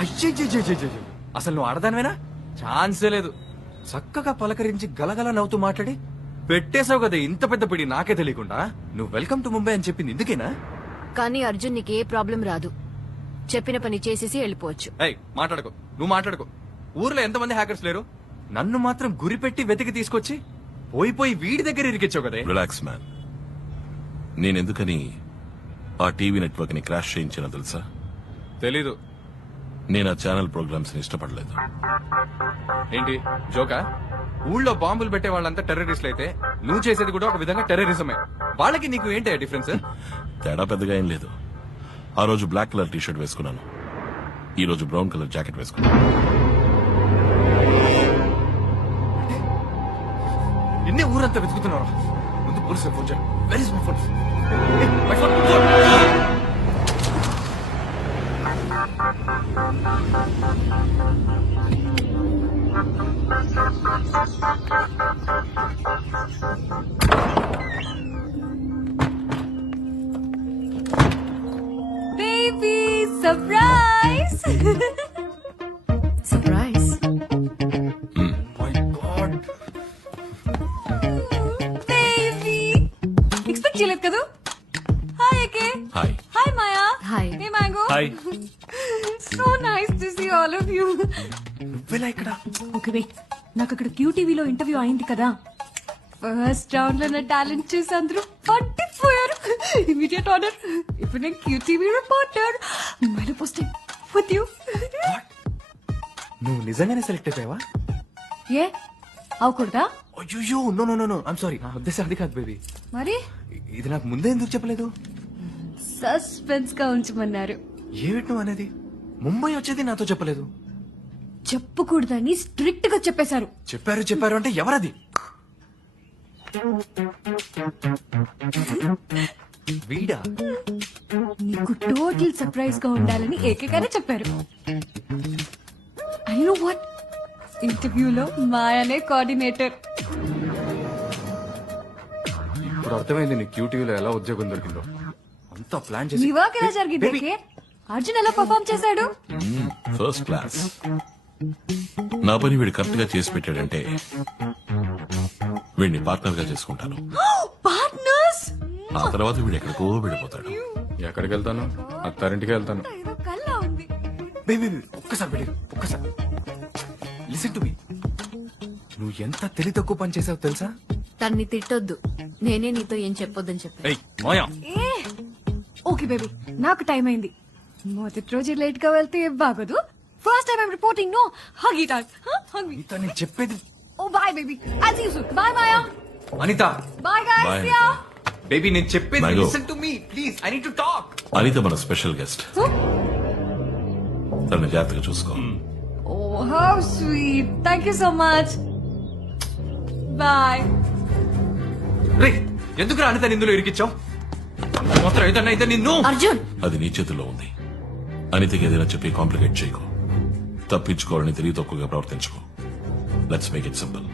అయ్యయ్యయ్యయ్యయ్యో, అసలు నువ్వు ఆడదానివేనా? ఛాన్సే లేదు. చక్కగా పలకరించి గలగల నవ్వుతూ మాట్లాడి పెట్టేశావు కదా ఇంత పెద్ద పిడి నాకే తెలియకుండా. నువ్వు వెల్కమ్ టు ముంబై అని చెప్పింది ఇందుకేనా? కానీ అర్జున్ నీకు ఏ ప్రాబ్లం రాదు. చెప్పిన పని చేసేసి వెళ్ళిపోవచ్చు. మాట్లాడుకో, నువ్వు మాట్లాడుకో. ఊర్లో ఎంతమంది హ్యాకర్స్ లేరు? నన్ను మాత్రం గురిపెట్టి వెతికి తీసుకొచ్చి పోయి వీడి దగ్గర ఇరికిచ్చావు కదే. Relax man. నేనెందుకని ఆ టీవీ నెట్వర్క్ ని క్రాష్ చేయించానో తెలుసా? తెలీదు. నేను ఆ ఛానల్ ప్రోగ్రామ్స్ ని ఇష్టపడలేదు. ఏంటి జోకా? ఊళ్ళో బాంబులు పెట్టే వాళ్ళంతా టెర్రరిస్టులు అయితే నువ్వు చేసేది కూడా ఒక విధంగా టెర్రరిజమే. వాళ్ళకి నీకు ఏంటి డిఫరెన్స్? తేడా పెద్దగా ఏం లేదు. ఆ రోజు బ్లాక్ కలర్ టీ షర్ట్ వేసుకున్నాను, ఈ రోజు బ్రౌన్ కలర్ జాకెట్ వేసుకున్నాను. నిన్నే ఊరంతా వెతుకుతున్నారు. ముందు పోలీసులు ఫోన్ చేయండి. Very is my phone? Baby, surprise! Surprise? My God. Baby! Expect చేయలేదు కదా? Hi, Ake. Hi. Hi, Maya. Hi. Hey, Mango. Hi. So nice to see all of you. నువ్వెలా ఇక్కడ? ఓకే వెయిట్, నాకు అక్కడ క్యూటీవీలో ఇంటర్వ్యూ అయింది కదా. First round లో నా టాలెంట్ చూసి అందరూ పట్టిపోయారు. Immediate order. ఇప్పుడు నేను క్యూటీవీ రిపోర్టర్. ముంబైలో పోస్టింగ్ విత్ యూ. నువ్వు నిజంగానే సెలెక్ట్ అయిపోయావా? ఏ అవకూడదా? అయ్యో no no no no, I'm sorry. నా ఉద్దేశం అది కాదు బేబీ. మరి ఇది నాకు ముందే ఎందుకు చెప్పలేదు? సస్పెన్స్ గా ఉంచమన్నారు. ఏమిటి నువ్వు అనేది? ముంబై వచ్చేది నాతో చెప్పలేదు. చెప్పకూడదని స్ట్రిక్ట్ గా చెప్పేశారు. చెప్పారు అంటే ఎవరది? వీడా? నీకు టోటల్ సర్ప్రైజ్ గా ఉండాలని ఏకగానే చెప్పారు. ఐ నో వాట్, ఇంటర్వ్యూలో మాయనే కోఆర్డినేటర్. ఇప్పుడు అర్థమైంది నీ క్యూటీవీలో ఎలా ఉద్యోగం దొరికిందో. అంతా ప్లాన్ నీ వర్క్ ఎలా జరిగింది? Baby. ఓకే? అర్జున్ ఎలా పర్ఫామ్ చేశాడు? First class. నా పని వీడు కరెక్ట్ గా చేసి పెట్టాడంటే వీడిని పార్ట్నర్ గా చేసుకుంటాను. పార్ట్నర్స్. ఆ తర్వాత వీడు ఎక్కడికో వెళ్ళిపోతాడు. ఎక్కడికి వెళ్తాను? అత్తారింటికి వెళ్తాను. ఏదో కల్లా ఉంది. బేబీ ఒక్కసారి బేబీ ఒక్కసారి లిసన్ టు మీ. నువ్వు ఎంత తెలివి తక్కువ పని చేసావు తెలుసా? తన్ని తిట్టొద్దు. నేనే నీతో ఏం చెప్పొద్దని చెప్పా. మాయా, ఏ ఓకే బేబీ, నాకు టైం అయింది. మొదటి రోజు లేట్ గా వెళ్తే బాగోదు. First time I'm reporting. No hug it out. Hug me. నీతో నేను చెప్పేది. Oh bye baby. I see you soon. Bye Maya. Anita, bye guys. Bye, see ya. Baby నేను చెప్పేది Mango. Listen to me please. I need to talk. Anita మన special guest. తనని జాగ్రత్తగా చూసుకో. Oh how sweet. Thank you so much. By. రే ఎందుకు అనిత ఇందులో ఇరికిచ్చావు? మాత్రం ఏదన్నా అయితే నిన్ను. అర్జున్, అది నీ చేతుల్లో ఉంది. అనితకి ఏదైనా చెప్పి కాంప్లికేట్ చేయకు. తప్పించుకోవాలని తెలివి తక్కువగా ప్రవర్తించుకో. Let's make it simple.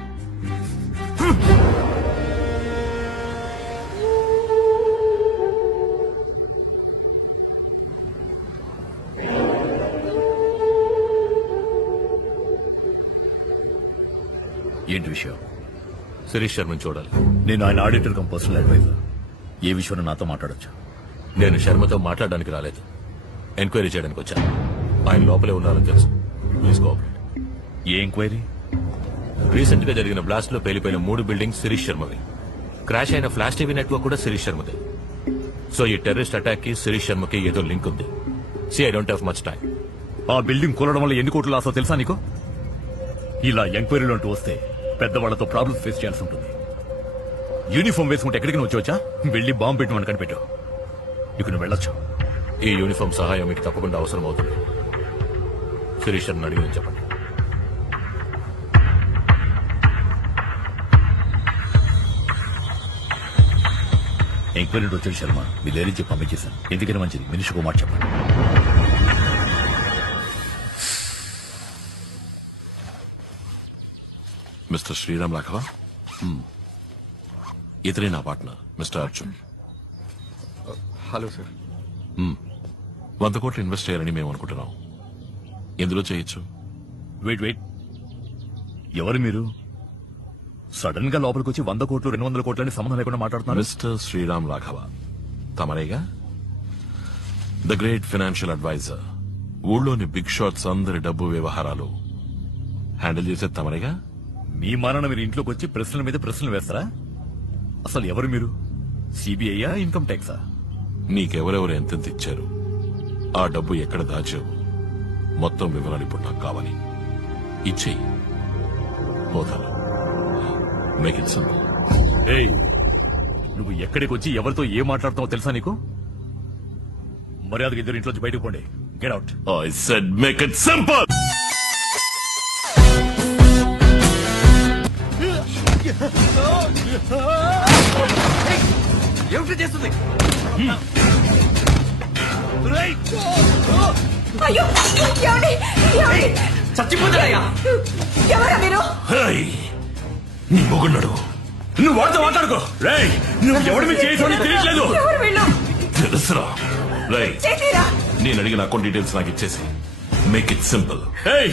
ఏంటి విషయం? శిరీష్ శర్మని చూడాలి. నేను ఆయన ఆడిటర్ కమ్ పర్సనల్ అడ్వైజర్. ఏ విషయంలో నాతో మాట్లాడొచ్చా? నేను శర్మతో మాట్లాడడానికి రాలేదు, ఎంక్వైరీ చేయడానికి వచ్చాను. ఆయన లోపలే ఉన్నారని తెలుసు. Please cooperate. ఏ ఎంక్వైరీ? రీసెంట్ గా జరిగిన బ్లాస్ట్ లో పేలిపోయిన 3 బిల్డింగ్స్ శిరీష్ శర్మవి. క్రాష్ అయిన ఫ్లాష్ టీవీ నెట్వర్క్ కూడా శిరీష్ శర్మదే. సో ఈ టెర్రరిస్ట్ అటాక్ కి శిరీష్ శర్మకి ఏదో లింక్ ఉంది. See I don't have much time. ఆ బిల్డింగ్ కూలడం వల్ల ఎన్ని కోట్లు లాసో తెలుసా నీకు? ఇలా ఎంక్వైరీలో అంటూ వస్తే పెద్దవాళ్లతో ప్రాబ్లమ్స్ ఫేస్ చేయాల్సి ఉంటుంది. యూనిఫామ్ వేసుకుంటే ఎక్కడికి నువ్వు వచ్చా? వెళ్ళి బాంబు పెట్టమని కనిపెట్టు. ఇక నువ్వు వెళ్ళొచ్చు. ఈ యూనిఫామ్ సహాయం మీకు తప్పకుండా అవసరం అవుతుంది. శిరీష్ శర్మని అడిగి చెప్పండి. ఎంక్వైరీ వచ్చాడు శర్మ. మీ ధైర్యం పంపించేశాను. ఎందుకని మంచిది, మనిషికి మాట చెప్పండి. మిస్టర్ శ్రీరామ్ రాఘవ, ఇతనే నా partner mister Arjun. Hello sir. 100 కోట్లు ఇన్వెస్ట్ చేయాలని మేము అనుకుంటున్నాం. ఎందులో చేయొచ్చు? వెయిట్ ఎవరు మీరు? సడన్ గా లోపలికి వచ్చి 100 కోట్లు 200 కోట్లు అని సంబంధం లేకుండా మాట్లాడుతున్నారు. మిస్టర్ శ్రీరామ్ రాఘవ తమరేగా? The great financial adviser. ఊళ్ళోని బిగ్ షాట్స్ అందరి డబ్బు వ్యవహారాలు హ్యాండిల్ చేసేది తమరేగా? మీ మానాన మీరు ఇంట్లోకి వచ్చి ప్రశ్నల మీద ప్రశ్నలు వేస్తారా? అసలు ఎవరు మీరు? సిబిఐయా, ఇన్కమ్ ట్యాక్సా? నీకెవరెవరు ఎంతెంత ఇచ్చారు, ఆ డబ్బు ఎక్కడ దాచావు, మొత్తం వివరాలు ఇప్పుడు నాకు కావాలి. ఇచ్చేయి, పోతాను. Make it simple. ఏయ్, నువ్వు ఎక్కడికి వచ్చి ఎవరితో ఏం మాట్లాడుతావో తెలుసా నీకు? మర్యాదగా ఇద్దరు ఇంట్లోంచి బయటకు పోండి. Get out. I said make it simple. ఏమిటి చేస్తుంది? అయ్యో ఏమండి? ఏమండి? చచ్చిపోతాడయ్యా. ఎవరా మీరు? Hey, నీ మొగున్నాడు. నువ్వు వాడితో మాట్లాడుకో. రేయ్, నువ్వు ఎవరి మీద చేసావని తెలియట్లేదు. ఎవరు వీళ్ళు? తెలుసురా. రై, చేతీరా? నేను అడిగిన అకౌంట్ డీటెయిల్స్ నాకు ఇచ్చేసి మేక్ ఇట్ సింపుల్. ఏయ్,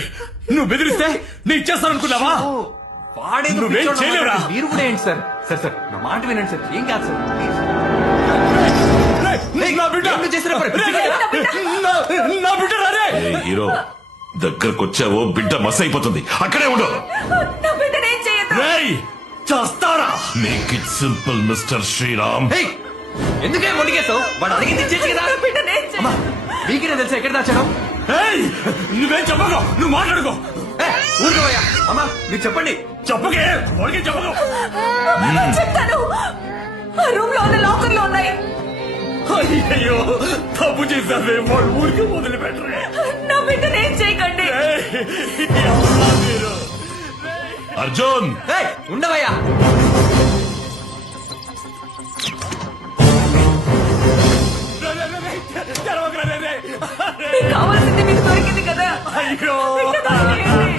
నువ్వు బెదిరిస్తే నేను ఇచ్చేస్తాననుకున్నావా? వాడేదో నువ్వేం పిచ్చోడు చేయలేవురా? అన్నమాట. మీరు కూడా ఏంటి సార్? సార్ నా మాట వినండి సార్. ఏం కాదు సార్. రేయ్, నా బిడ్డ. ఏం చేసినా పర్లేదు. రేయ్, నా బిడ్డ రారే. ఏ హీరో, దగ్గరకొచ్చావో బిడ్డ మస్ అయిపోతుంది. అక్కడే ఉండు. నా బిడ్డనేం చేయొద్దు. రేయ్, చేస్తారా? Make it simple mister Sriram. ఏయ్, ఎందుకే మొండిగేస్తావు? వాడు అడిగింది ఇచ్చేసి కదా. నా బిడ్డనేం అమ్మా, చేయొద్దు. మీకేనా తెలుసా ఎక్కడ దాచాను? ఏయ్, నువ్వేం చెప్పకు, నువ్వు మాట్లాడుకో. ఊరుకోవయ్యా. అమ్మా, మీరు చెప్పండి. చెప్పకే, వాడికి చెప్పకు. చెప్తాను. ఆ రూమ్ లో ఉన్న లాకర్ లో ఉన్నాయి. అయ్యో, తప్పు చేశావే. వాడు ఊరికి మొదలు పెట్టరే. నా బిడ్డనేం చేయకండి. అర్జున్, ఏయ్, ఉండవయ్యా. మీకు కావాల్సింది మీకు దొరికింది కదా. అయ్యో, బిడ్డ దొరికింది.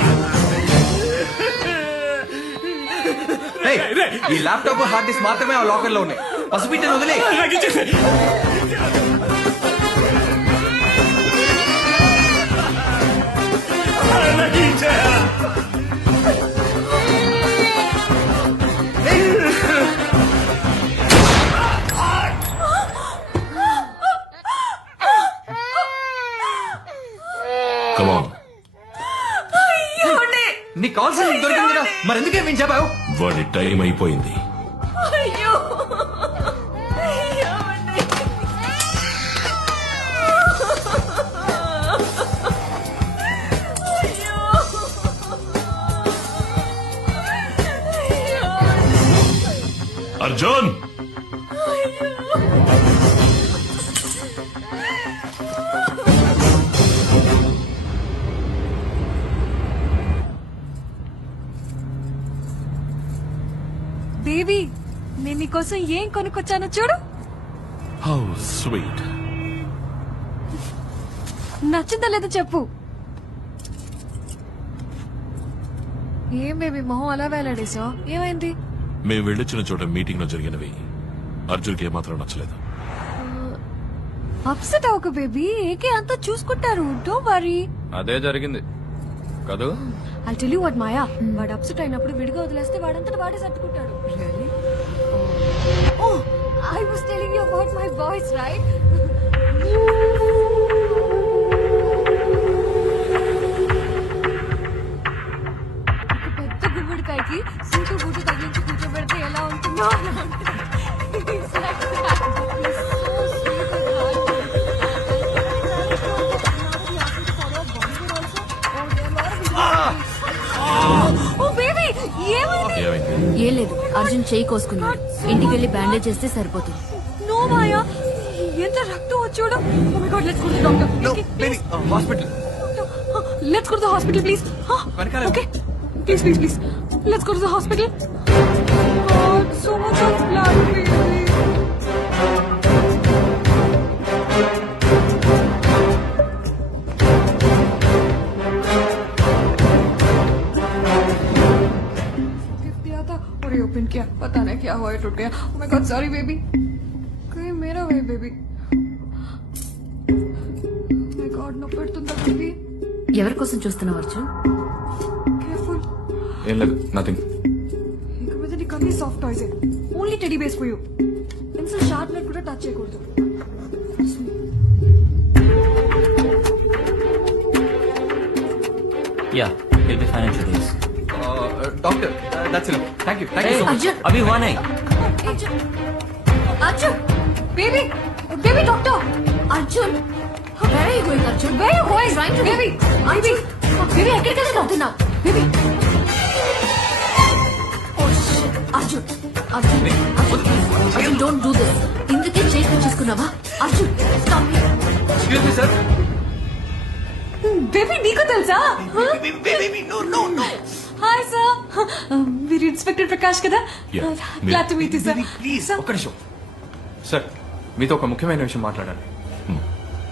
ఏయ్, ఈ ల్యాప్టాప్ హార్డ్ డిస్క్ మాత్రమే ఆ లాకర్ లో ఉన్నాయి. పసిబిడ్డను వదిలే. నాకు ఇచ్చేసి. నాకు ఇచ్చే. come on. ఏమండి? నీకు కావాల్సింది దొరికింది కదా, మరి ఎందుకే మేము చెప్పావు? వాడి టైం అయిపోయింది. అయ్యో ఏమండి? అయ్యో. అర్జున్, బేబీ, నేను నీకోసం ఏం కొనుక్కొచ్చానో చూడు. How sweet. నచ్చిందా లేదో చెప్పు. ఏం బేబీ మొహం అలా వేలాడేసావు? ఏమైంది? మేము వెళ్ళొచ్చిన చోట మీటింగ్ లో జరిగినవి అర్జున్కి ఏమాత్రం నచ్చలేదు. అప్సెట్ అవ్వక బేబీ, ఏకే అంతా చూసుకుంటారు. Don't worry. అదే జరిగింది కదూ. I'll tell you what, మాయా, వాడు అప్సెట్ అయినప్పుడు విడిగా వదిలేస్తే వాడంతట వాడే సర్దుకుంటాడు. Really? Oh, I was telling you about my voice, right? ఒక పెద్ద గుమ్మడికాయకి సీటు బూటు తగిలించి కూర్చోబెడితే ఎలా ఉంటుందో అలా ఉంటుంది. It's like that. He's so sweet and heartfelt. Oh, baby, ఏమైంది? ఏమైంది? ఏం లేదు, అర్జున్ చేయి కోసుకున్నాడు. ఇంటికి వెళ్ళి బ్యాండేజ్ చేస్తే సరిపోతుంది. నో మాయా, ఎంత రక్తం వచ్చాడు. Oh my God, let's go to the doctor. Okay, please. Hospital. Let's go to the hospital, please. వెనకాల. Okay, please. Let's go to the hospital. God, so much of blood, baby. और ये open किया, पता नहीं क्या हुआ, टूट गया. Oh my God, sorry baby. कहीं मेरा way baby. Oh my God, no पेट तो बेबी. ఎవరి కోసం చూస్తున్నావు అర్జున్? కేర్ఫుల్. ఏం లేదు, నథింగ్. ఇక మీద నీకు అన్ని soft toys only teddy bears పోయు పెన్సిల్ షార్ప్ నెట్ కూడా టచ్ చేయకూడదు. Yeah, he'll be fine in 2 days. Doctor, that's it. Thank you so much. Arjun अभी हुआ नहीं. Arjun Arjun baby baby doctor Arjun where are you going Arjun? where you going Trying to- baby Arjun baby ఎక్కడికి వెళ్తున్నావు? Baby Oh shit. Arjun Arjun Arjun don't do this. ఇందుకే చేసి చేసుకున్నావా? Arjun stop. Excuse me sir. Baby నీకు తెలుసా? హాయ్ సార్, మీరు ఇన్స్పెక్టర్ ప్రకాష్ కదా? Yeah. Glad to meet you sir. ఒక్క నిమిషం సార్, మీతో ఒక ముఖ్యమైన విషయం మాట్లాడాలి.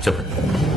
చెప్పండి.